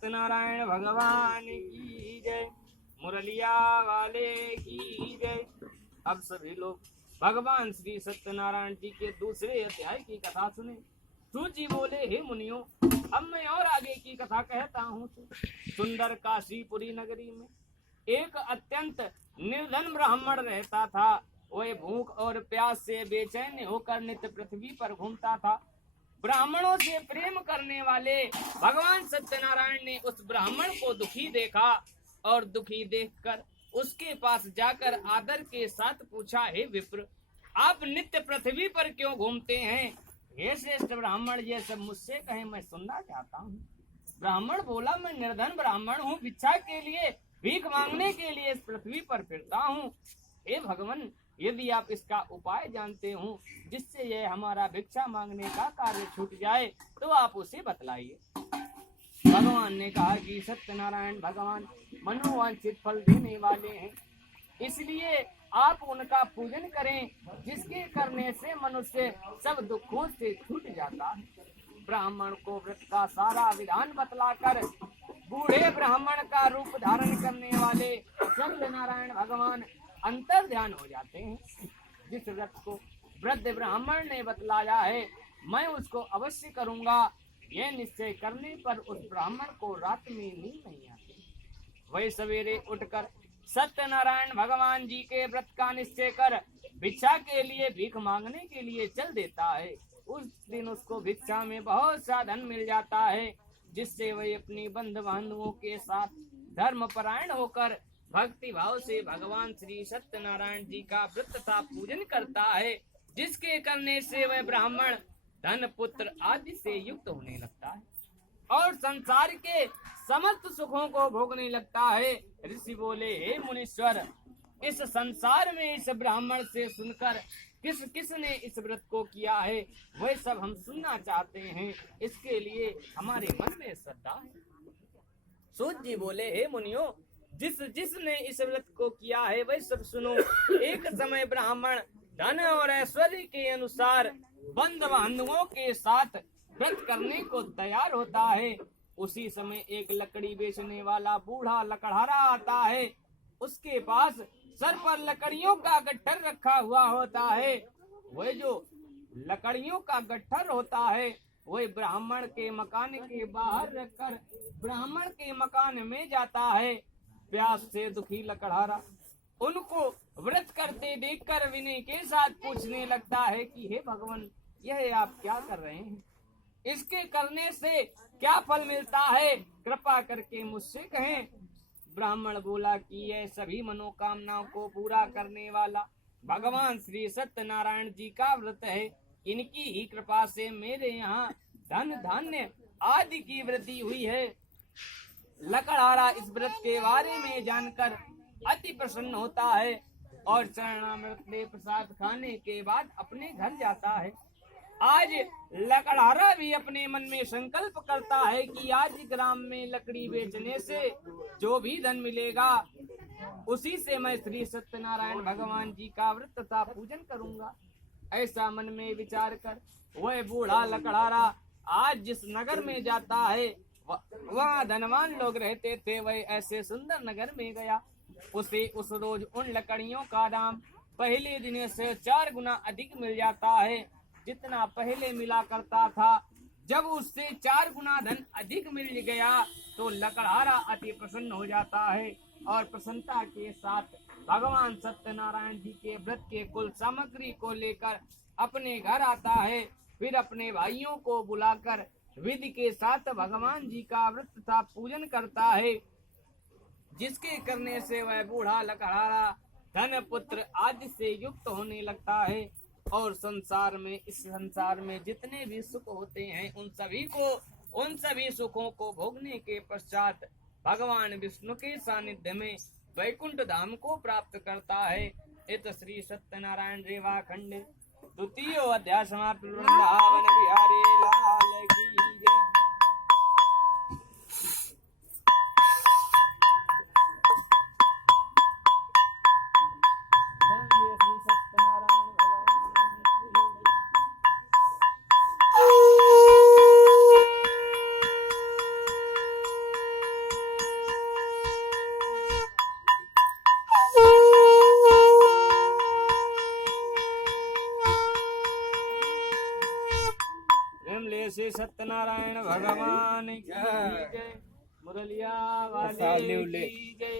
सत्यनारायण भगवान की जय, मुरलिया वाले की जय। अब सभी लोग भगवान श्री सत्यनारायण जी के दूसरे अध्याय की कथा सुने। सूत जी बोले, हे मुनियों, अब मैं और आगे की कथा कहता हूँ। सुंदर काशीपुरी नगरी में एक अत्यंत निर्धन ब्राह्मण रहता था। वह भूख और प्यास से बेचैन होकर नित्य पृथ्वी पर घूमता था। ब्राह्मणों से प्रेम करने वाले भगवान सत्यनारायण ने उस ब्राह्मण को दुखी देखा और दुखी देखकर उसके पास जाकर आदर के साथ पूछा, हे विप्र, आप नित्य पृथ्वी पर क्यों घूमते हैं? हे श्रेष्ठ ब्राह्मण, ये सब मुझसे कहें, मैं सुनना चाहता हूँ। ब्राह्मण बोला, मैं निर्धन ब्राह्मण हूँ, भिक्षा के लिए, भीख मांगने के लिए इस पृथ्वी पर फिरता हूँ। हे भगवान, यदि आप इसका उपाय जानते हो जिससे यह हमारा भिक्षा मांगने का कार्य छूट जाए तो आप उसे बतलाइए। भगवान ने कहा कि सत्यनारायण भगवान मनोवांछित फल देने वाले हैं, इसलिए आप उनका पूजन करें, जिसके करने से मनुष्य सब दुखों से छूट जाता है। ब्राह्मण को व्रत का सारा विधान बतलाकर बूढ़े ब्राह्मण का रूप धारण करने वाले सत्यनारायण भगवान अंतर ध्यान हो जाते हैं। जिस व्रत को वृद्ध ब्राह्मण ने बतलाया है, मैं उसको अवश्य करूंगा, यह निश्चय करने पर उस ब्राह्मण को रात में नींद नहीं आती। वह सवेरे उठकर सत्यनारायण भगवान जी के व्रत का निश्चय कर भिक्षा के लिए, भीख मांगने के लिए चल देता है। उस दिन उसको भिक्षा में बहुत सा धन मिल जाता है, जिससे वह अपनी बंधु बांधवों के साथ धर्मपरायण होकर भक्ति भाव से भगवान श्री सत्यनारायण जी का व्रत तथा पूजन करता है, जिसके करने से वह ब्राह्मण धन पुत्र आदि से युक्त होने लगता है और संसार के समस्त सुखों को भोगने लगता है। ऋषि बोले, हे मुनीश्वर, इस संसार में इस ब्राह्मण से सुनकर किस किस ने इस व्रत को किया है, वह सब हम सुनना चाहते हैं। इसके लिए हमारे मन में श्रद्धा है। सूत जी बोले, हे मुनियों, जिसने इस व्रत को किया है वह सब सुनो। एक समय ब्राह्मण धन और ऐश्वर्य के अनुसार बंधु बांधवों के साथ व्रत करने को तैयार होता है। उसी समय एक लकड़ी बेचने वाला बूढ़ा लकड़हारा आता है। उसके पास सर पर लकड़ियों का गट्ठर रखा हुआ होता है। वह जो लकड़ियों का गट्ठर होता है वह ब्राह्मण के मकान के बाहर रखकर ब्राह्मण के मकान में जाता है। प्यास से दुखी लकड़हारा उनको व्रत करते देखकर विनय के साथ पूछने लगता है कि हे भगवान, यह आप क्या कर रहे हैं? इसके करने से क्या फल मिलता है? कृपा करके मुझसे कहें। ब्राह्मण बोला कि यह सभी मनोकामनाओं को पूरा करने वाला भगवान श्री सत्यनारायण जी का व्रत है। इनकी ही कृपा से मेरे यहाँ धन धान्य आदि की वृद्धि हुई है। लकड़हारा इस व्रत के बारे में जानकर अति प्रसन्न होता है और चरणामृत ले प्रसाद खाने के बाद अपने घर जाता है। आज लकड़हारा भी अपने मन में संकल्प करता है कि आज ग्राम में लकड़ी बेचने से जो भी धन मिलेगा उसी से मैं श्री सत्यनारायण भगवान जी का व्रत तथा पूजन करूंगा। ऐसा मन में विचार कर वह बूढ़ा लकड़हारा आज जिस नगर में जाता है वहाँ धनवान लोग रहते थे, वह ऐसे सुंदर नगर में गया। उसे उस रोज उन लकड़ियों का दाम पहले दिन से 4 गुना अधिक मिल जाता है, जितना पहले मिला करता था। जब उससे 4 गुना धन अधिक मिल गया तो लकड़हारा अति प्रसन्न हो जाता है और प्रसन्नता के साथ भगवान सत्यनारायण जी के व्रत के कुल सामग्री को लेकर अपने घर आता है। फिर अपने भाइयों को बुलाकर विधि के साथ भगवान जी का व्रत तथा पूजन करता है, जिसके करने से वह बूढ़ा लकड़हारा धन पुत्र आदि से युक्त होने लगता है और इस संसार में जितने भी सुख होते हैं उन सभी सुखों को भोगने के पश्चात भगवान विष्णु के सानिध्य में वैकुंठ धाम को प्राप्त करता है। इत श्री सत्यनारायण रेवा खंड 2य अध्याय समाप्त। वृंदावन बिहारी लाल की जय। ऐसे सत्यनारायण भगवान की जय, मुरलिया वाले की जय।